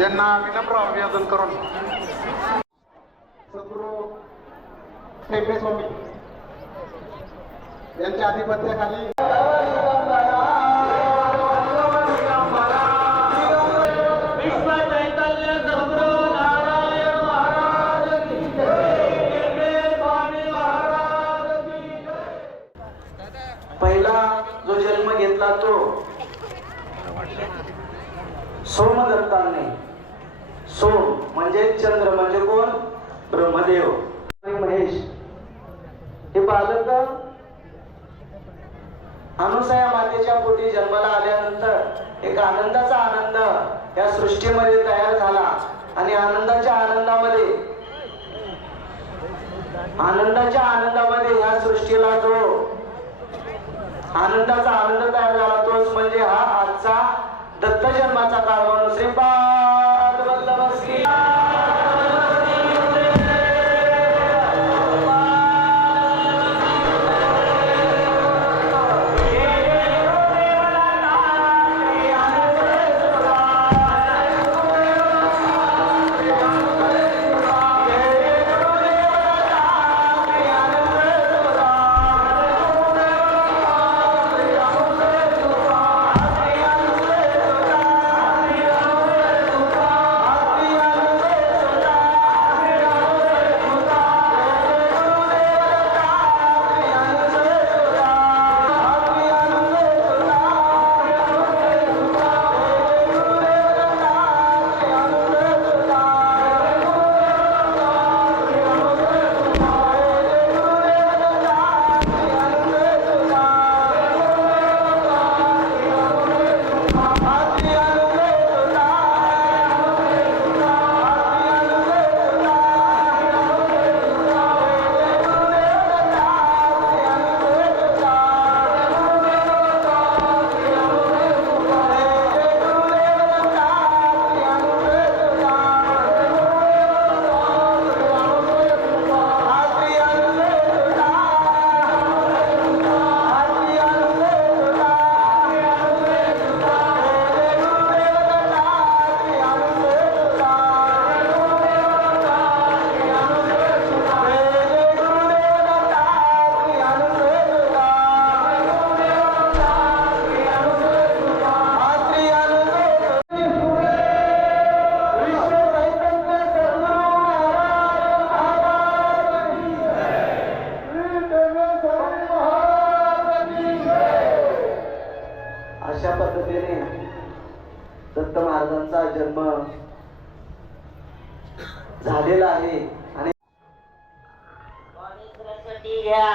यांना विनम्र अभिवादन करून. सद्गुरू स्वामी यांच्या आधिपत्याखाली सोमदत्तांनी सोम म्हणजे चंद्र म्हणजे कोण? ब्रह्मदेव. आणि महेश. हे बालक अनुसया मातेच्या पोटी जन्माला आल्यानंतर एक आनंदाचा आनंद या सृष्टीमध्ये तयार झाला. आणि आनंदाच्या आनंदामध्ये आनंदाच्या आनंदामध्ये या सृष्टीला जो आनंदाचा आनंद तयार झाला तोच म्हणजे हा आजचा दत्तजन्माचा काळ म्हणून श्रीपाद अशा पद्धतीने दत्त महाराजांचा जन्म झालेला आहे. आणि घ्या.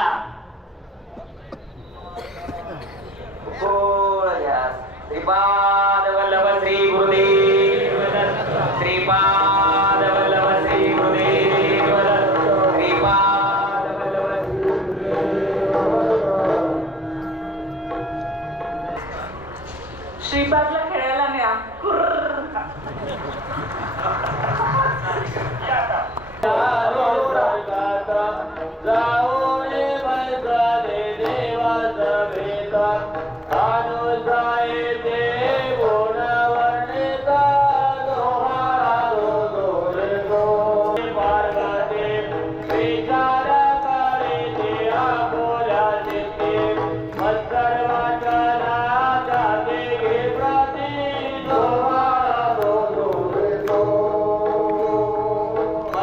श्रीपादला खेळायला न्या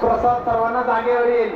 प्रसाद सर्वांना जागेवर येईल